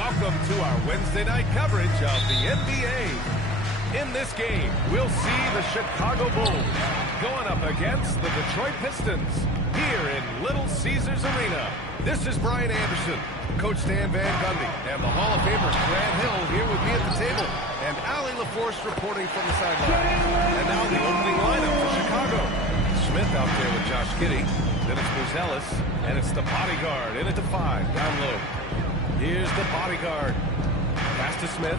Welcome to our Wednesday night coverage of the NBA. In this game, we'll see the Chicago Bulls going up against the Detroit Pistons here in Little Caesars Arena. This is Brian Anderson, Coach Stan Van Gundy, and the Hall of Famer Grant Hill here with me at the table, and Allie LaForce reporting from the sideline. And now the opening lineup for Chicago. Smith out there with Josh Giddey. Then it's Buzelis, and it's the bodyguard in at the 5, down low. Here's the bodyguard. Pass to Smith.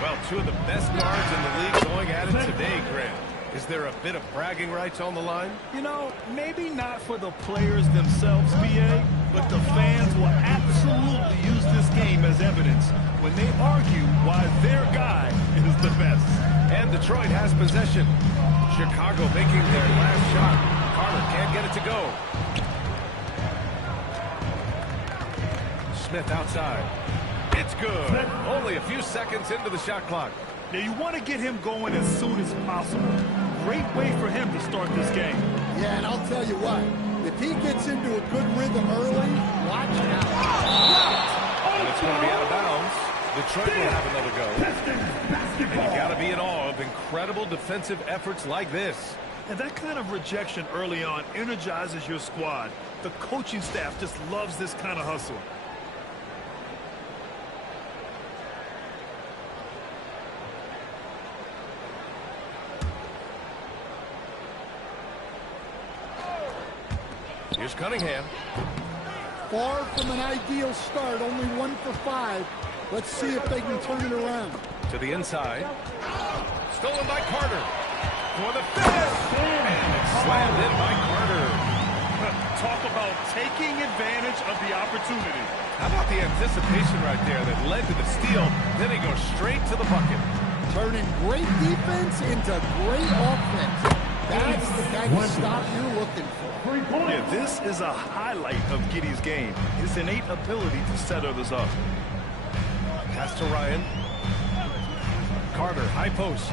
Well, two of the best guards in the league going at it today, Grant. Is there a bit of bragging rights on the line? You know, maybe not for the players themselves, BA, but the fans will absolutely use this game as evidence when they argue why their guy is the best. And Detroit has possession. Chicago making their last shot. Carter can't get it to go. Smith outside. It's good. Only a few seconds into the shot clock. Now you want to get him going as soon as possible. Great way for him to start this game. Yeah, and I'll tell you what. If he gets into a good rhythm early, watch out. And it's going to be out of bounds. Detroit will have another go. And you got to be in awe of incredible defensive efforts like this. And that kind of rejection early on energizes your squad. The coaching staff just loves this kind of hustle. Here's Cunningham. Far from an ideal start, only 1 for 5. Let's see if they can turn it around. To the inside. Stolen by Carter. For the finish. And it's slammed in by Carter. Talk about taking advantage of the opportunity. How about the anticipation right there that led to the steal? Then he goes straight to the bucket. Turning great defense into great offense. That's the kind of stop you're looking for. Yeah, this is a highlight of Giddey's game. His innate ability to set others up. Pass to Ryan. Carter, high post.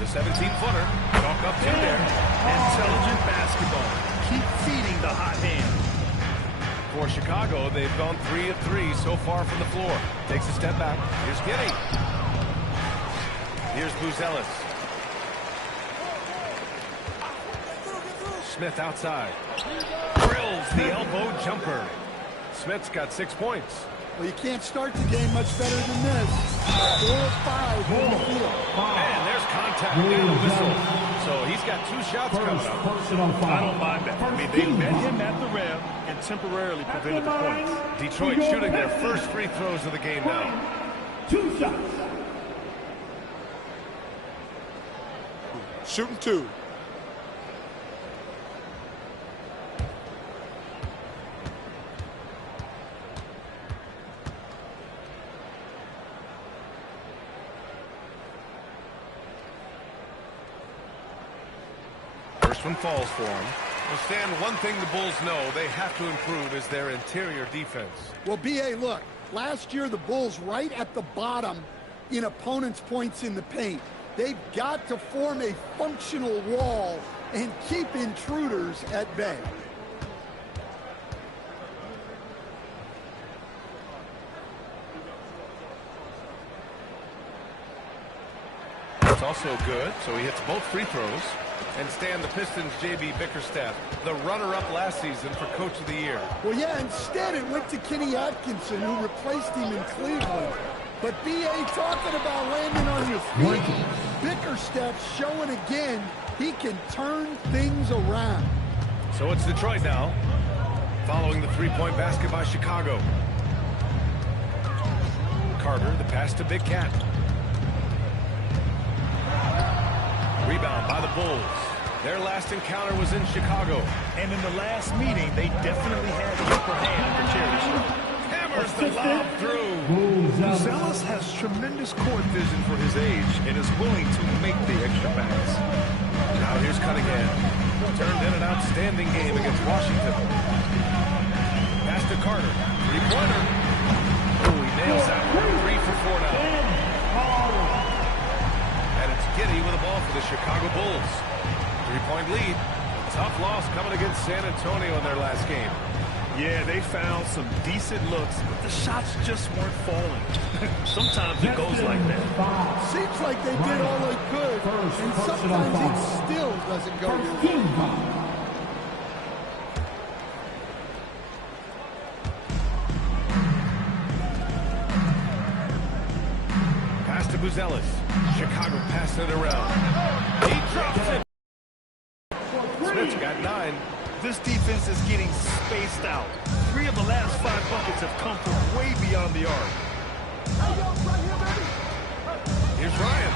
The 17-footer. Chalk up two there. Intelligent basketball. Keep feeding the hot hand. For Chicago, they've gone 3 of 3 so far from the floor. Takes a step back. Here's Giddey. Here's Buzelis. Smith outside. Drills the elbow jumper. Smith's got 6 points. Well, you can't start the game much better than this. 4 of 5 on the field. And there's contact and a whistle. So he's got 2 shots coming up. I don't mind that. I mean, they met him at the rim and temporarily prevented the points. Detroit shooting their first free throws of the game now. 2 shots. Shooting 2. First one falls for him. Well, Stan, one thing the Bulls know they have to improve is their interior defense. Well, B.A., look. Last year, the Bulls right at the bottom in opponents' points in the paint. They've got to form a functional wall and keep intruders at bay. It's also good, so he hits both free throws. And Stan, the Pistons' J.B. Bickerstaff, the runner-up last season for Coach of the Year. Well, yeah, instead it went to Kenny Atkinson, who replaced him in Cleveland. But B.A. talking about landing on your feet. Bickerstaff showing again he can turn things around. So it's Detroit now, following the three-point basket by Chicago. Carter, the pass to Big Cat. Rebound by the Bulls. Their last encounter was in Chicago. And in the last meeting, they definitely had the upper hand for championship. Hammers the lob through. Buzelis has tremendous court vision for his age and is willing to make the extra pass. Now here's Cunningham. Turned in an outstanding game against Washington. Pass to Carter. Three-pointer. Oh, he nails that one. 3 for 4 now. And it's Giddey with the ball for the Chicago Bulls. 3-point lead. tough loss coming against San Antonio in their last game. Yeah, they found some decent looks, but the shots just weren't falling. Sometimes it goes like that. Seems like they did all they could, and sometimes it still doesn't go your way. Pass to Buzelis. Chicago passing it around. He drops it. Smith's got 9. This defense is getting spaced out. 3 of the last 5 buckets have come from way beyond the arc. Here's Ryan.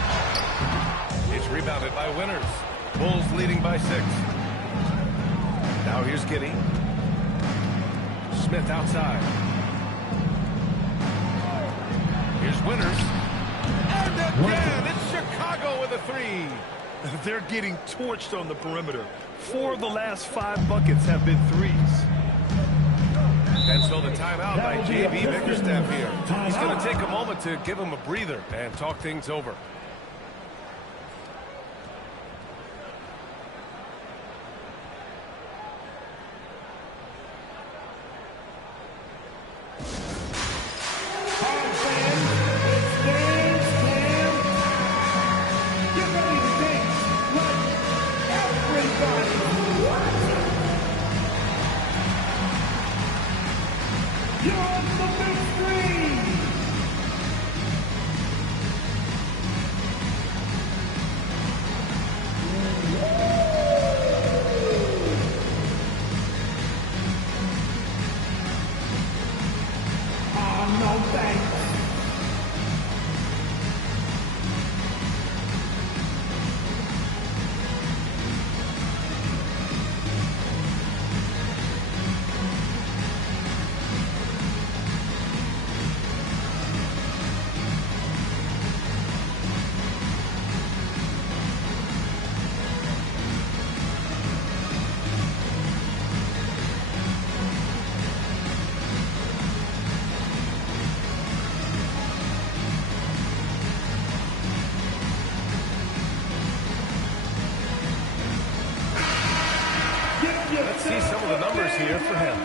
It's rebounded by Winters. Bulls leading by 6. Now here's Giddey. Smith outside. Here's Winters. And again, it's Chicago with a 3. They're getting torched on the perimeter. 4 of the last 5 buckets have been threes. And so the timeout by J.B. Bickerstaff here. He's going to take a moment to give him a breather and talk things over. Let's see some of the numbers here for him.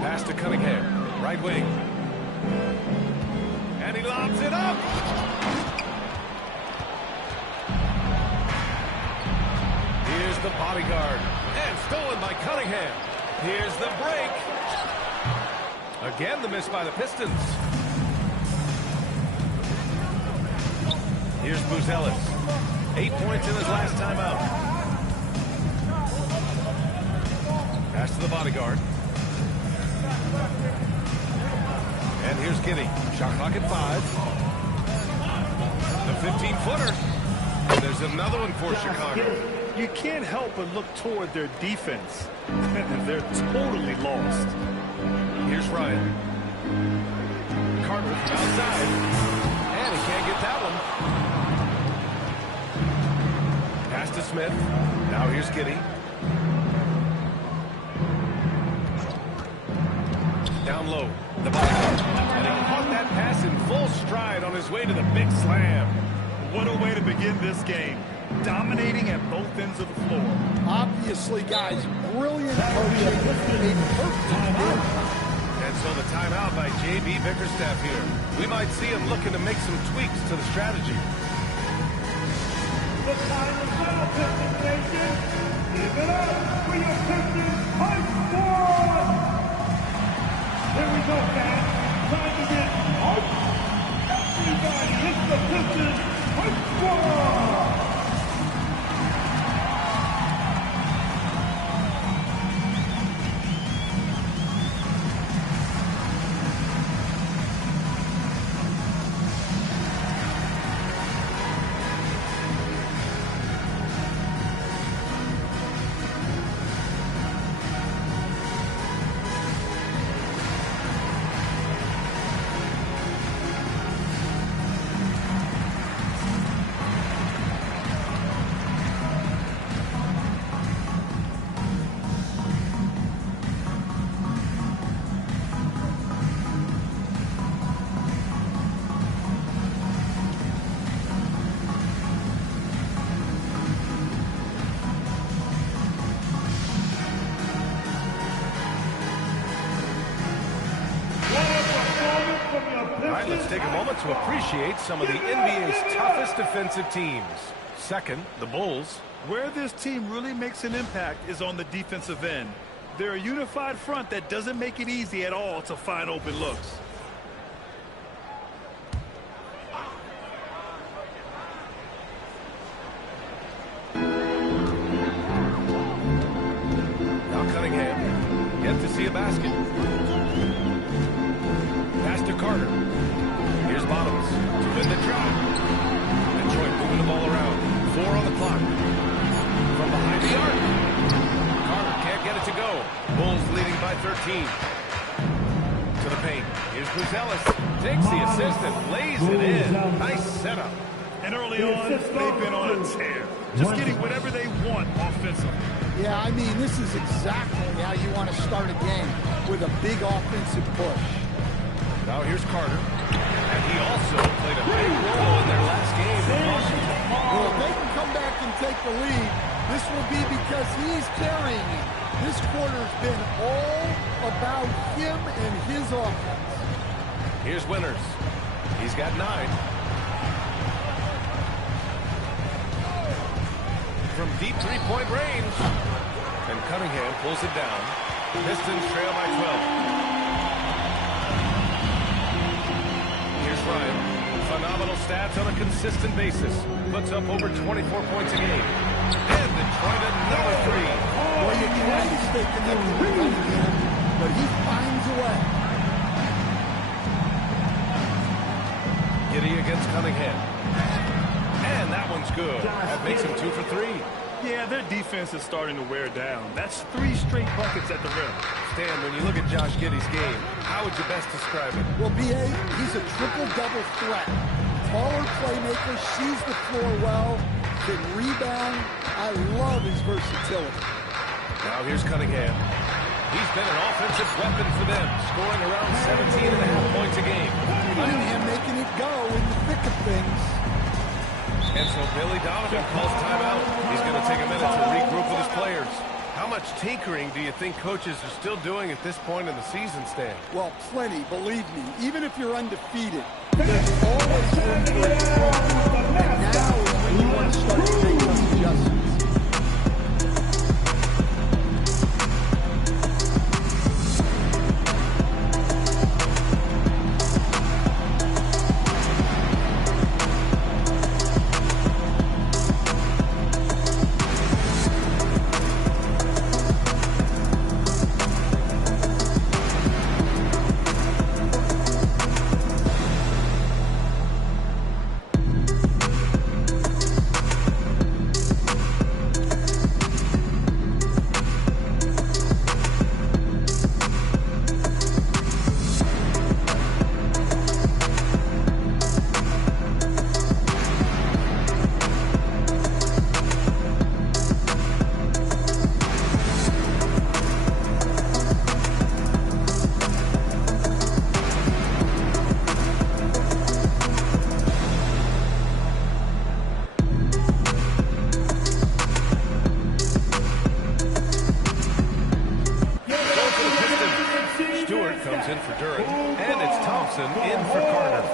Pass to Cunningham, right wing. And he lobs it up. Here's the bodyguard. And stolen by Cunningham. Here's the break. Again, the miss by the Pistons. Here's Buzelis. 8 points in his last time out. Pass to the bodyguard. And here's Giddey. Shot clock at 5. The 15-footer. And there's another one for Chicago. You can't help but look toward their defense. They're totally lost. Here's Ryan. Carter from outside. And he can't get that one. Pass to Smith. Now here's Giddey. Down low. The ball. And he caught that pass in full stride on his way to the big slam. What a way to begin this game. Dominating at both ends of the floor. Obviously, guys, brilliant coaching. A perfect game. And so the timeout by J.B. Bickerstaff here. We might see him looking to make some tweaks to the strategy. The time is now, Pistons Nation. Give it up for your Pistons High Squad. Here we go, fans. Time to get out. Everybody, it's the Pistons High Squad. to appreciate some of the NBA's toughest defensive teams. Second, the Bulls. Where this team really makes an impact is on the defensive end. They're a unified front that doesn't make it easy at all to find open looks. Now Cunningham, yet to see a basket. Pass to Carter. Here's Bottoms to win the drive. Detroit moving the ball around. 4 on the clock. From behind the arc. Carter can't get it to go. Bulls leading by 13. To the paint. Here's Buzelis. Takes the assist and lays it in. Nice setup. And early on, they've been on a tear. Just getting whatever they want offensively. Yeah, I mean, this is exactly how you want to start a game, with a big offensive push. Now here's Carter. And he also played a big role in their last game in Washington. Well, if they can come back and take the lead, this will be because he's carrying it. This quarter's been all about him and his offense. Here's Winters. He's got 9. From deep three-point range. And Cunningham pulls it down. Pistons trail by 12. Here's Ryan. Phenomenal stats on a consistent basis. Puts up over 24 points a game. And Detroit another 3. Well, you try to stay connected with Cunningham, but he finds a way. Giddey against Cunningham. And that one's good. That makes him 2 for 3. Yeah, their defense is starting to wear down. That's 3 straight buckets at the rim. Stan, when you look at Josh Giddey's game, how would you best describe it? Well, B.A., he's a triple-double threat. Taller playmaker, sees the floor well, can rebound. I love his versatility. Now here's Cunningham. He's been an offensive weapon for them, scoring around 17.5 points a game. Cunningham making it go in the thick of things. And so Billy Donovan calls timeout. He's going to take a minute to regroup with his players. How much tinkering do you think coaches are still doing at this point in the season, Stan? Well, plenty, believe me. Even if you're undefeated, there's always room for improvement. And now is when you want to start to make those adjustments. Comes in for Duren, and it's Thompson in for Carter.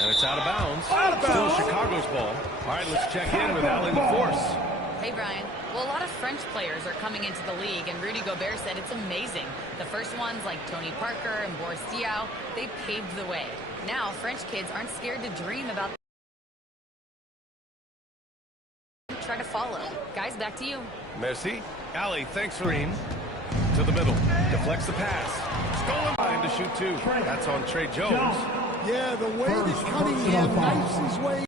And it's out of bounds. Still Chicago's ball. All right, let's check in with Allie LaForce. Hey, Brian. Well, a lot of French players are coming into the league, and Rudy Gobert said it's amazing. The first ones, like Tony Parker and Boris Diaw, they paved the way. Now, French kids aren't scared to dream about try to follow. Guys, back to you. Merci. Allie, thanks for green. To the middle. Deflects the pass. Stolen by him to shoot 2. That's on Trey Jones. Yeah, the way that Cunningham knifes his way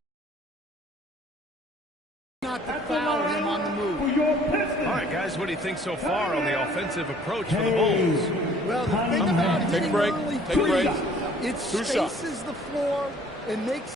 not to foul him on the move. All right, guys, what do you think so far on the offensive approach for the Bulls? Well, the thing about hitting early Take a break. threes, it spaces the floor and makes